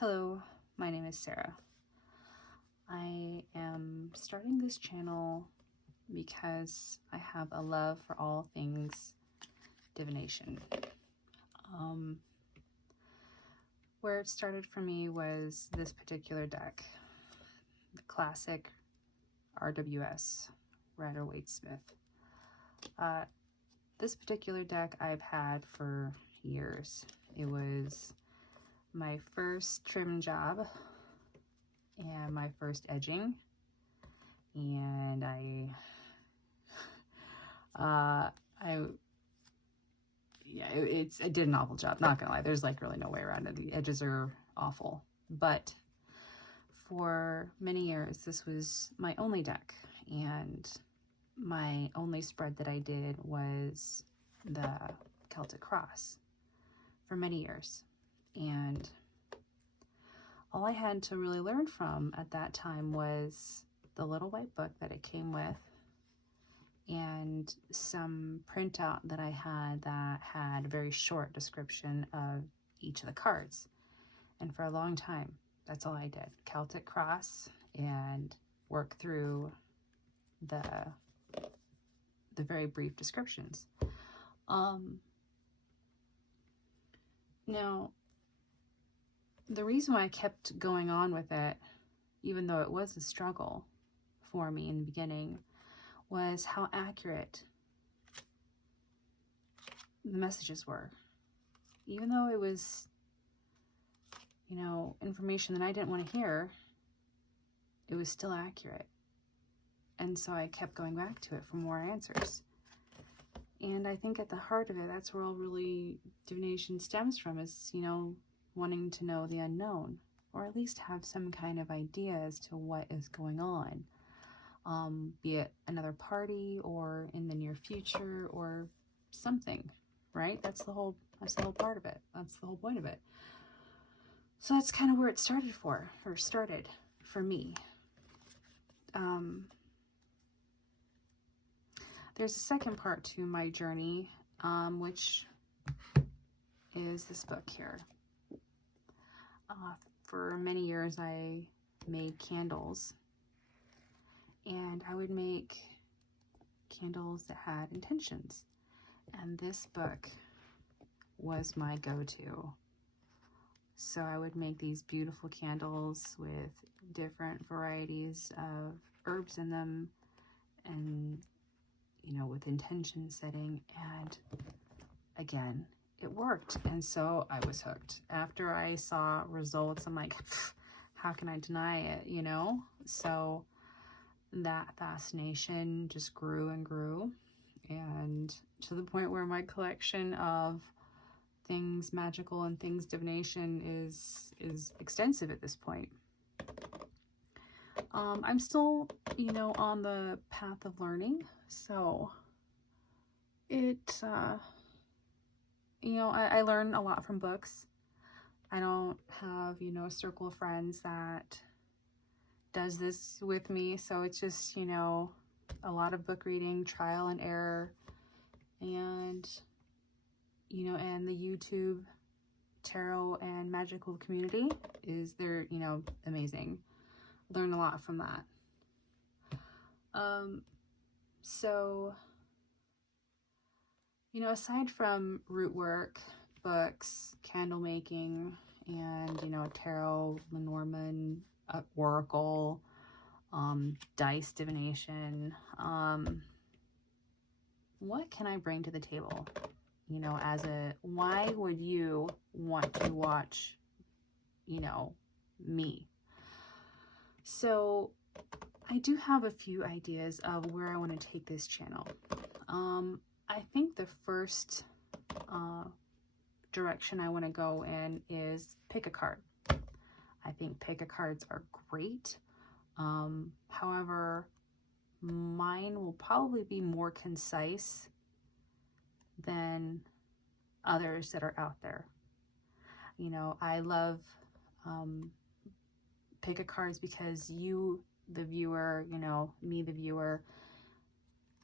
Hello, my name is Sarah. I am starting this channel because I have a love for all things divination. Where it started for me was this particular deck, the classic RWS, Rider-Waite-Smith. This particular deck I've had for years. It was my first trim job and my first edging, and it did an awful job, not gonna lie. There's like really no way around it. The edges are awful, but for many years this was my only deck, and my only spread that I did was the Celtic Cross for many years. And all I had to really learn from at that time was the little white book that it came with and some printout that I had that had a very short description of each of the cards. And for a long time, that's all I did. Celtic Cross and work through the very brief descriptions. Now, the reason why I kept going on with it, even though it was a struggle for me in the beginning, was how accurate the messages were. Even though it was, information that I didn't want to hear, it was still accurate. And so I kept going back to it for more answers. And I think at the heart of it, that's where all really divination stems from, is, wanting to know the unknown, or at least have some kind of idea as to what is going on, be it another party or in the near future or something, right? That's the whole part of it. That's the whole point of it. So that's kind of where it started for me. There's a second part to my journey, which is this book here. For many years, I made candles, and I would make candles that had intentions. And this book was my go-to. So I would make these beautiful candles with different varieties of herbs in them, and with intention setting, and again, it worked. And so I was hooked. After I saw results, I'm like, how can I deny it, So that fascination just grew and grew, and to the point where my collection of things magical and things divination is extensive at this point. I'm still, on the path of learning, so it, I learn a lot from books. I don't have, a circle of friends that does this with me, so it's just, a lot of book reading, trial and error, and, and the YouTube tarot and magical community they're amazing. Learn a lot from that. So, aside from root work, books, candle making, and, tarot, Lenormand, oracle, dice divination, what can I bring to the table? Why would you want to watch, me? So I do have a few ideas of where I want to take this channel. I think the first direction I want to go in is pick a card. I think pick a cards are great. However, mine will probably be more concise than others that are out there. I love pick a cards because you, the viewer, me, the viewer,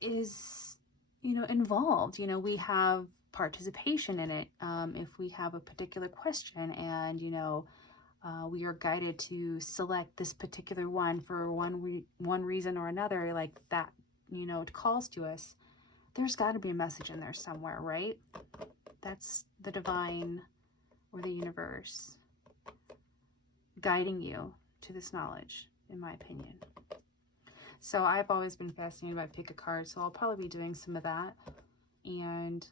is, involved. We have participation in it. If we have a particular question and, we are guided to select this particular one for one reason or another, like that, you know, it calls to us. There's got to be a message in there somewhere, right? That's the divine or the universe guiding you to this knowledge, in my opinion. So I've always been fascinated by pick a card, so I'll probably be doing some of that. And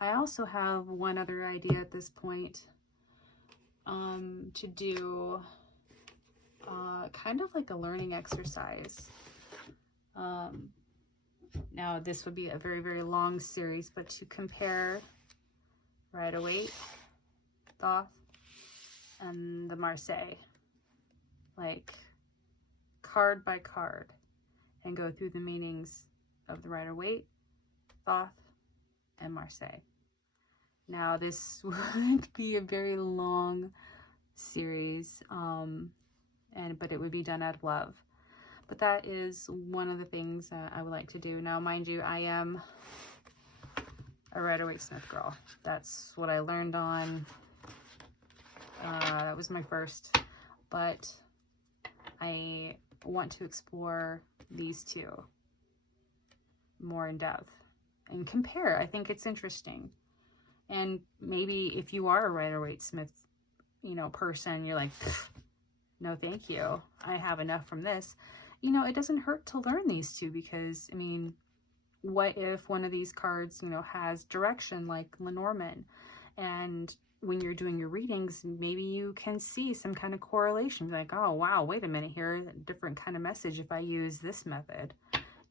I also have one other idea at this point, to do kind of like a learning exercise. Now this would be a very, very long series, but to compare Rider-Waite, Thoth, and the Marseille, like card by card, and go through the meanings of the Rider-Waite, Thoth, and Marseille. Now this would be a very long series, but it would be done out of love. But that is one of the things that I would like to do. Now, mind you, I am a Rider-Waite Smith girl. That's what I learned on. That was my first. But I want to explore these two more in depth and compare. I think it's interesting. And maybe if you are a Rider-Waite Smith, you know, person, you're like, no, thank you. I have enough from this. You know, it doesn't hurt to learn these two, because, I mean, what if one of these cards, you know, has direction like Lenormand, and when you're doing your readings, maybe you can see some kind of correlation, like, oh, wow, wait a minute here, a different kind of message if I use this method.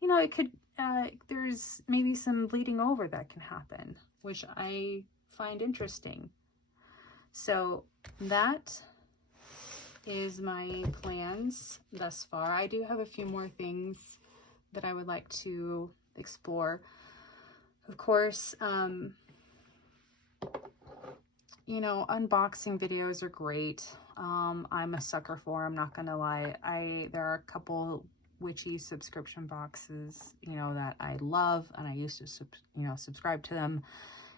You know, it could, there's maybe some bleeding over that can happen, which I find interesting. So that is my plans thus far. I do have a few more things that I would like to explore. Of course, you know, unboxing videos are great. I'm a sucker for, I'm not gonna lie. There are a couple witchy subscription boxes, you know, that I love, and I used to subscribe to them,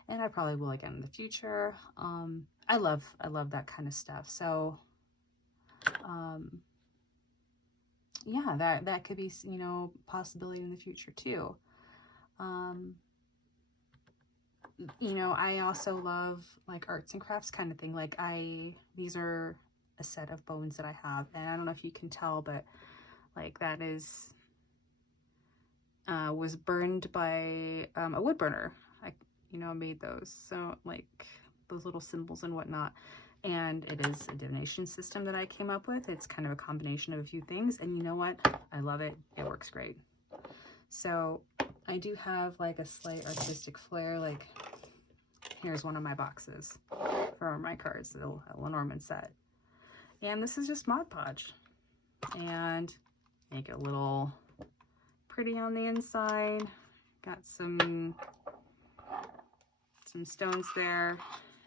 and I probably will again in the future. I love that kind of stuff. So yeah, that could be, you know, possibility in the future too. You know, I also love like arts and crafts kind of thing. Like these are a set of bones that I have, and I don't know if you can tell, but like that is was burned by a wood burner. I, you know, made those, so like those little symbols and whatnot. And it is a divination system that I came up with. It's kind of a combination of a few things, and you know what? I love it. It works great. So I do have like a slight artistic flair. Like here's one of my boxes for my cards, the Lenormand set. And this is just Mod Podge. And make it a little pretty on the inside. Got some stones there.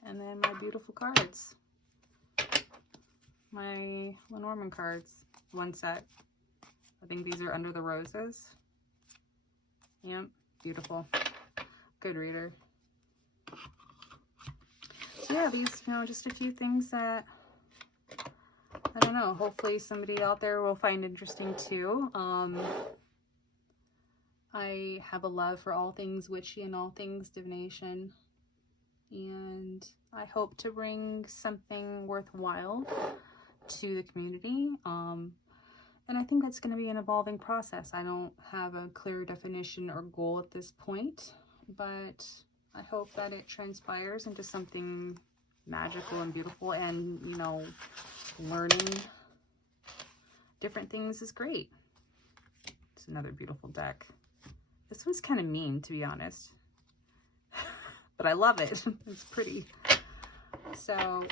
And then my beautiful cards. My Lenormand cards, one set. I think these are Under the Roses. Yep, beautiful. Good reader. So yeah, these, you know, just a few things that, I don't know, hopefully somebody out there will find interesting too. I have a love for all things witchy and all things divination, and I hope to bring something worthwhile to the community. And I think that's going to be an evolving process. I don't have a clear definition or goal at this point, but I hope that it transpires into something magical and beautiful. And, you know, learning different things is great. It's another beautiful deck. This one's kind of mean, to be honest, but I love it. It's pretty. So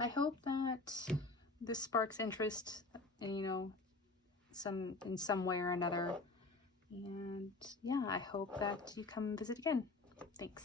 I hope that this sparks interest in, you know, in some way or another. And yeah, I hope that you come visit again. Thanks.